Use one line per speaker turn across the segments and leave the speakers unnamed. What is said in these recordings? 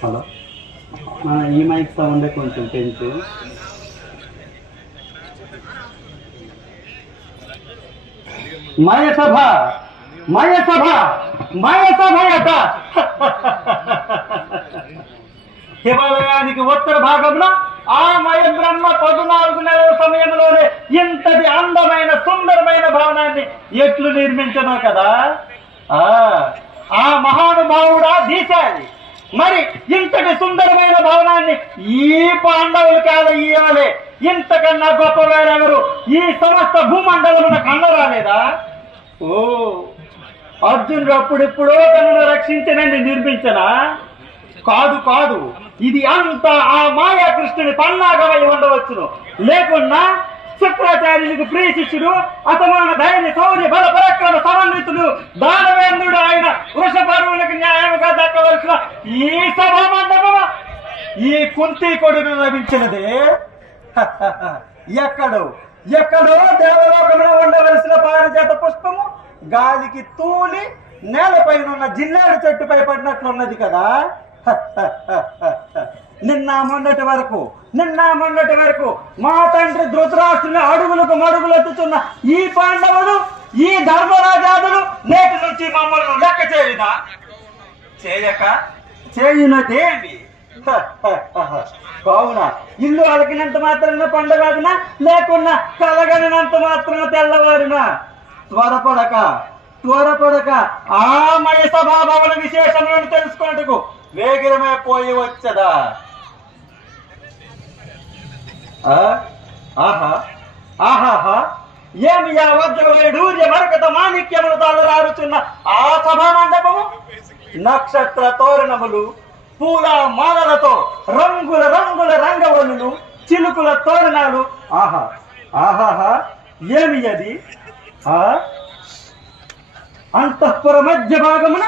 Hello. ఆ, ఈ mic sound కొంచెం పెంచు మయసభ మయసభ మయసభ అట. హిమాలయానికి ఉత్తర భాగంలో ఆ మయ బ్రహ్మ పద్నాలుగు నెలల సమయంలోనే ఇంతటి అందమైన సుందరమైన భవనాన్ని ఎట్లు నిర్మించను కదా? ఆ. ఆ మహానుభావుడా దీశాలి మరి ఇంతటి సుందరమైన భవనాన్ని ఈ పాండవులు కాదు ఇవ్వాలి ఇంతకన్నా గొప్ప వేరెవరు? ఈ సమస్త భూమండలమున కన్నరాలేదా ఓ అర్జునుడు అప్పుడిప్పుడో తనను రక్షించనండి నిర్మించనా? కాదు కాదు. ఇది అంతా ఆ మాయా కృష్ణుని పన్నాగమై ఉండవచ్చును. లేకున్నా శుక్రాచార్యునికి ప్రియ శిష్యుడు అసమాన ధైర్య శౌర్య బల పరాక్రమ సమన్వితుడు దానవేంద్రుడు ఆయన వృషపరువులకు న్యాయముగా దక్కవలసిన ఈ సభా మండపమా ఈ కుంతి కొడుకు లభించినది. ఎక్కడో ఎక్కడో దేవలోకంలో ఉండవలసిన పారిజాత పుష్పము గాలికి తూలి నేలపైన ఉన్న జిల్లాడు చెట్టుపై పడినట్లున్నది కదా. నిన్న మొన్నటి వరకు నిన్న మొన్నటి వరకు మా తండ్రి ధృతరాష్ట్రుని అడుగులకు మడుగులెత్తుతున్న ఈ పాండవులు ఈ ధర్మరాజాదులు నేటి నుంచి మమ్మల్ని లెక్క చేయదా చేయక? చేయునదేమి? కావున ఇల్లు అలకినంత మాత్రాన పండగాదిన? లేకున్నా కలగనినంత మాత్రాన తెల్లవారునా? త్వరపడక త్వరపడక ఆ మయ సభాభవన విశేషములను తెలుసుకున్నట్టుకు వేగిరమే పోయి వచ్చదా? ఆహా. ఆహాహా. ఏమి ఆ వజ్రవేడూర్య మరకత మాణిక్యములు తాళరారుచున్న ఆ సభా మండపము నక్షత్ర తోరణములు పూల మాలలతో రంగుల రంగుల రంగవల్లులు చిలుకుల తోరణాలు. ఆహా. ఆహాహా. ఏమి అది? ఆ? అంతఃపుర మధ్య భాగమున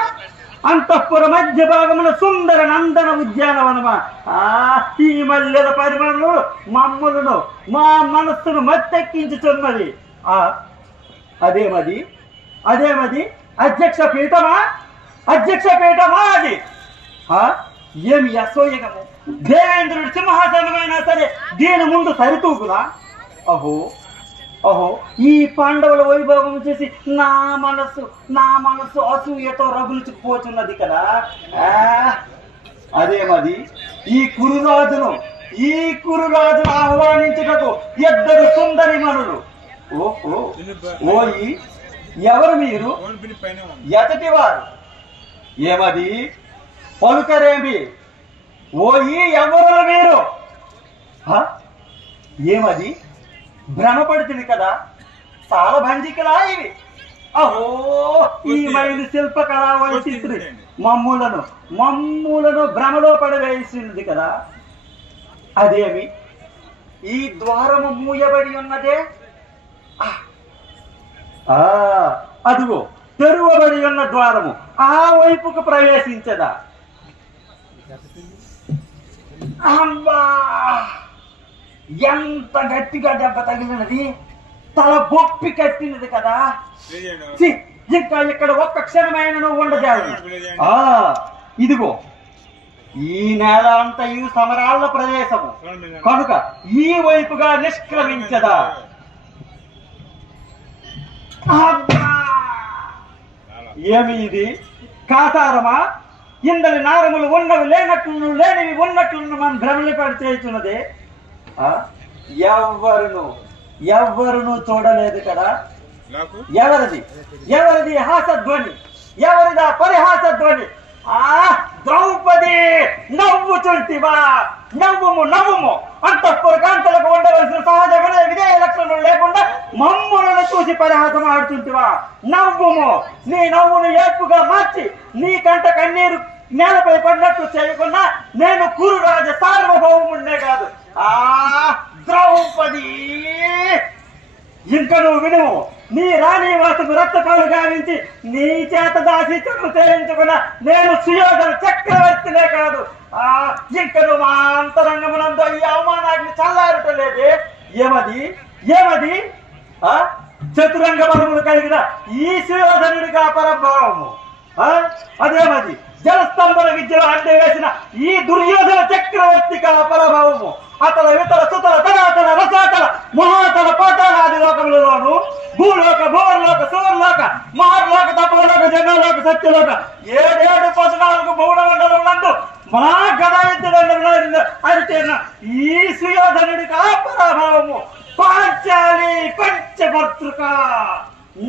అంతఃపుర మధ్య భాగమున సుందర నందన ఉద్యానవనమా? ఆ ఈ మల్లెల పరిమళము మమ్మలను మా మనస్సును మత్తెక్కించుచున్నది. ఆ అదేమది అదేమది అధ్యక్ష పీఠమా? అధ్యక్ష పీఠమా అది? ఆ ఏమి అసోయగము దేవేంద్రుడు సింహాసనమైనా సరే దీని ముందు సరితూగులా అహో ఓహో ఈ పాండవుల వైభవం చూసి నా మనస్సు నా మనస్సు అసూయతో రగులుచుకుపోతున్నది కదా. ఆ, అదేమది ఈ కురురాజును ఈ కురురాజును ఆహ్వానించుటకు ఇద్దరు సుందరి మనులు. ఓహో ఓయి ఎవరు మీరు? ఎతటి వారు ఏమది? పలుకరేమి? ఓయి ఎవరు మీరు? ఏమది? భ్రమపడుతుంది కదా. చాలా భంజికలా ఇవి. అహో ఈ మైలు శిల్పకళా వైచిత్రి మమ్ములను మమ్ములను భ్రమలో పడవేసింది కదా. అదేమి? ఈ ద్వారము మూయబడి ఉన్నదే? ఆ, ఆ, అదిగో తెరువబడి ఉన్న ద్వారము ఆ వైపుకు ప్రవేశించదా? అమ్మా! ఎంత గట్టిగా దెబ్బ తగిలినది? తల బొప్పి కట్టినది కదా? ఇంకా ఇక్కడ ఒక్క క్షణమైన నువ్వు ఉండజాలి ఆ ఇదిగో ఈ నేల అంతా ఈ సమరాళ్ళ ప్రదేశము. కనుక ఈ వైపుగా నిష్క్రమించదా! ఏమి ఇది? కాసారమా? ఇందలి నారములు ఉన్నవి లేనట్లు లేనివి ఉన్నట్లు మనం భ్రమలిపడి చేస్తున్నదే ఆ? ఎవ్వరును ఎవ్వరును చూడలేదు కదా? ఎవరిది? ఎవరిది హాసధ్వని? ఎవరిదా పరిహాసధ్వని ఆ ద్రౌపది! నవ్వుచుంటివా నవ్వుము నవ్వుము! అంతఃపుర కాంతలకు ఉండవలసిన సహజ వినయ విధేయ లక్షణం లేకుండా మమ్ములను చూసి పరిహాసం ఆడుతుంటివా? నవ్వుము! నీ నవ్వును ఏర్పుగా మార్చి నీ కంట కన్నీరు నేలపై పడినట్టు చేయకుండా నేను కురు రాజ సార్వభౌముండే కాదు. ఆ ద్రౌపది! ఇంకా నువ్వు వినుము నీ రాణి వాసుకు రక్తపాలు గావించి నీ చేత దాసి చెరువు చేయించుకున్న నేను సుయోధన చక్రవర్తినే కాదు. ఆ ఇంకా నువ్వు మా అంతరంగమునందు ఈ అవమానాన్ని చల్లారటలేదే ఏమది? ఏమది? ఆ చతురంగ బలములు కలిగిన ఈ సుయోధనుడిగా పరభావము ఆ అదేమది? జలస్తంభన విద్యలో అడ్డ వేసిన ఈ దుర్యోధన చక్రవర్తి పరభావము అతల వితల సుతల తనాతల రసాతల మహాతల పాతాలాది లోకములలోను భూలోక భువర్లోక సువర్లోక మహర్లోక తపోలోక జగలోక సత్యలోక ఏడేడు పద్నాలుగు భువన మండలం నందు మా గదాయుద్ధ అరిచేన ఈ సుయోధనుడికి ఆ పరాభావము పాంచాలి పంచభర్తృక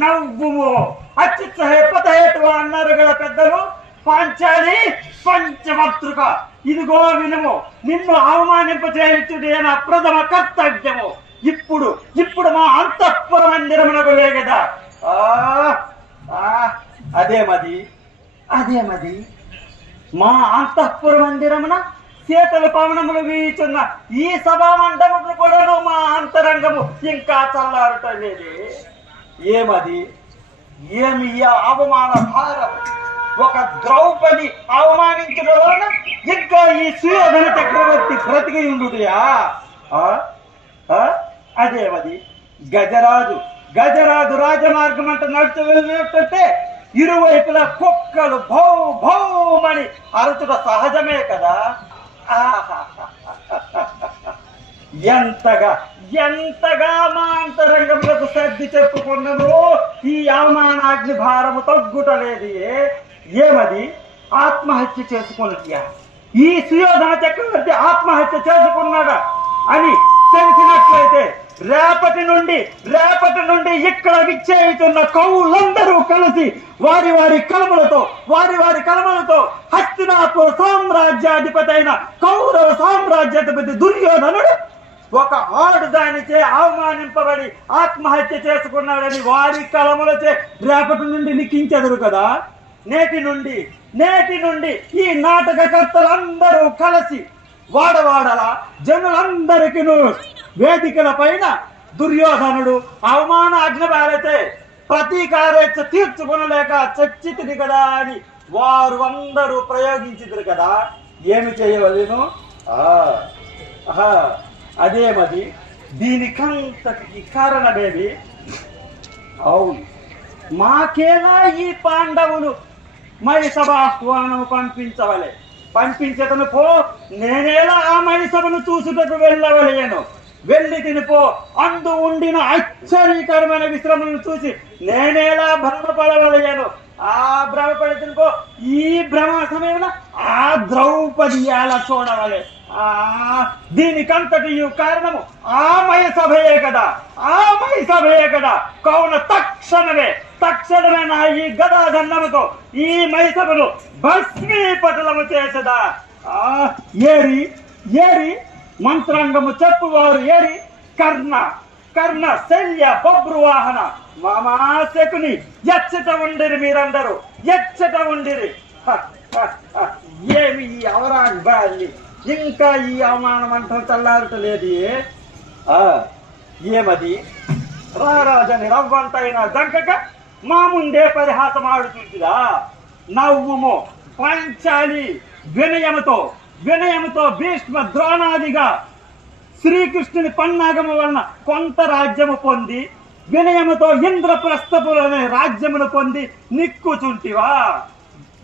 నవ్వుము. అత్యుత్సహే పతహేతువ అన్నారు కదా పెద్దలు పాంచాలి పంచభర్తృక ఇదిగో వినుము నిన్ను అవమానింప నా ప్రథమ కర్తవ్యము. ఇప్పుడు ఇప్పుడు మా అంతఃపుర మందిరమునకు లేగదా? ఆ, ఆ, అదేమది అదేమది మా అంతఃపుర మందిరమున చేతల పవనములు వీచున్న ఈ సభా మండపములు కూడాను మా అంతరంగము ఇంకా చల్లారుట లేదే ఏమది ఏమి అవమాన భారం ఒక ద్రౌపది అవమానించడం వలన ఇంకా ఈ సుయోధన చక్రవర్తి బ్రతికి ఉండుటయా? ఆ? ఆ? అదేమది గజరాజు గజరాజు రాజమార్గం అంట నడుచు వెళ్ళినట్టే ఇరువైపులా కుక్కలు భౌ భౌమని అరచుట సహజమే కదా? ఎంతగా ఎంతగా మా అంతరంగములకు సర్ది చెప్పుకున్నను ఈ అవమానాగ్ని భారము తగ్గుటలేదు. ఏమది? ఆత్మహత్య చేసుకున్నట్యా ఈ సుయోధన చక్రవర్తి ఆత్మహత్య చేసుకున్నాడా అని తెలిసినట్లయితే రేపటి నుండి రేపటి నుండి ఇక్కడ విచ్చేయుతున్న కవులందరూ కలిసి వారి వారి కలములతో వారి వారి కలములతో హస్తినాపుర సామ్రాజ్యాధిపతి అయిన కౌరవ సామ్రాజ్యాధిపతి దుర్యోధనుడు ఒక ఆడుదానిచే అవమానింపబడి ఆత్మహత్య చేసుకున్నాడని వారి కలములచే రేపటి నుండి లిఖించెదరు కదా? నేటి నుండి నేటి నుండి ఈ నాటకకర్తలందరూ కలిసి వాడవాడల జనులందరికీ వేదికల పైన దుర్యోధనుడు అవమాన అగ్నిబారితే ప్రతీకారేచ్ఛ తీర్చుకునలేక చచ్చితిది కదా అని వారు అందరూ ప్రయోగించిదురు కదా. ఏమి చేయవలేను? అదేమది దీనికంతకి కారణమేమి? అవును. మాకేలా ఈ పాండవులు మహిసభ ఆహ్వానం పంపించవలే. పంపించటను పో నేనేలా ఆ మహిసభను చూసుటకు వెళ్ళవలేను వెళ్ళి తినిపో అందు ఉండిన ఆశ్చర్యకరమైన విశ్రమను చూసి నేనేలా భ్రమపడవలేను ఆ భ్రమపడి తినిపో ఈ భ్రమ సమయంలో ఆ ద్రౌపది ఎలా చూడవలే. ఆ దీనికంతటి కారణము ఆ మయ సభయే కదా. ఆ మయ సభయే కదా. కావున తక్షణమే తక్షణమే నా ఈ గదాదండముతో ఈ మైసమును భస్మీపటలము చేసదా. ఆ ఏరి ఏరి మంత్రాంగము చెప్పువారు ఏరి కర్ణ కర్ణ శల్య బబ్రువాహన మామాశకుని ఎచ్చట ఉండిరి మీరందరూ ఎచ్చట ఉండిరి. ఏమి ఈ అవరాని బాలి ఇంకా ఈ అవమానం అంటాం చల్లారటలేదు ఆ ఏమది? రారాజని రవ్వంతైనా జంకక మా ముందే పరిహాసం ఆడుతుందిరా. నవ్వుము పంచాలి వినయముతో వినయముతో భీష్మ ద్రోణాదిగా శ్రీకృష్ణుని పన్నాగము వలన కొంత రాజ్యము పొంది వినయముతో ఇంద్రప్రస్థపులనే రాజ్యమును పొంది నిక్కుచుంటివా.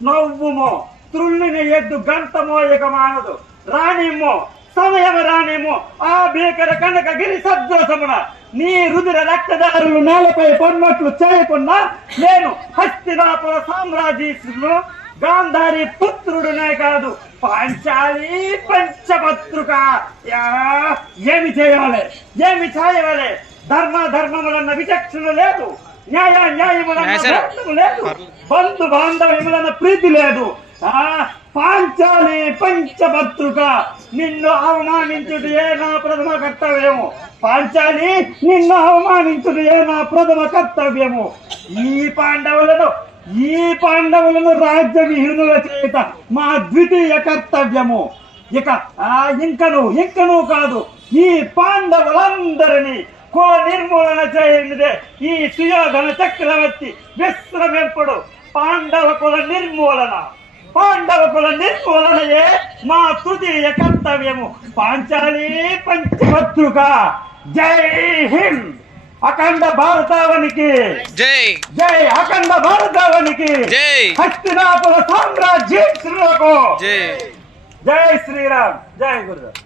నవ్వుమో త్రుళ్ళిని ఎద్దు గంట మోయక మానదు. రాణిమో సమయం రానేమో ఆ భీకర కనకగిరి సద్వసమున నీ రుదిర రక్తదారులు నేలపై పొన్నట్లు చేయకున్నా నేను హస్తినాపుర సామ్రాజ్యను గాంధారి పుత్రుడునే కాదు పాంచాలి పంచపత్రుక. ఏమి చేయాలి? ఏమి చేయవాలి ధర్మ ధర్మములన్న విచక్షణ లేదు న్యాయ న్యాయములన్న లేదు బంధు బాంధవ్యములన్న ప్రీతి లేదు. ఆ పాంచాలి పంచభద్రుక నిన్ను అవమానించుడు ఏ నా ప్రథమ కర్తవ్యము. పాంచాలి నిన్ను అవమానించుడు ఏ నా ప్రథమ కర్తవ్యము? ఈ పాండవులను ఈ పాండవులను రాజ్య విహీనుల చేత మా ద్వితీయ కర్తవ్యము. ఇక ఆ ఇంకను ఇంకను కాదు ఈ పాండవులందరినీ కో నిర్మూలన చేయనిదే ఈ సుయోధన చక్రవర్తి విశ్రమింపుడు పాండవ కుల నిర్మూలన. పాండవ కుల నిర్మూలనయే మా తృతీయ కర్తవ్యము. పాంచాలి పంచభద్రుక జై హింద్! అఖండ భారతావనికి!
జై!
జై అఖండ భారతావనికి!
జై!
హస్తినాపుర సామ్రాజ్యం
జై!
జై శ్రీరామ్! జై గురుదేవ్!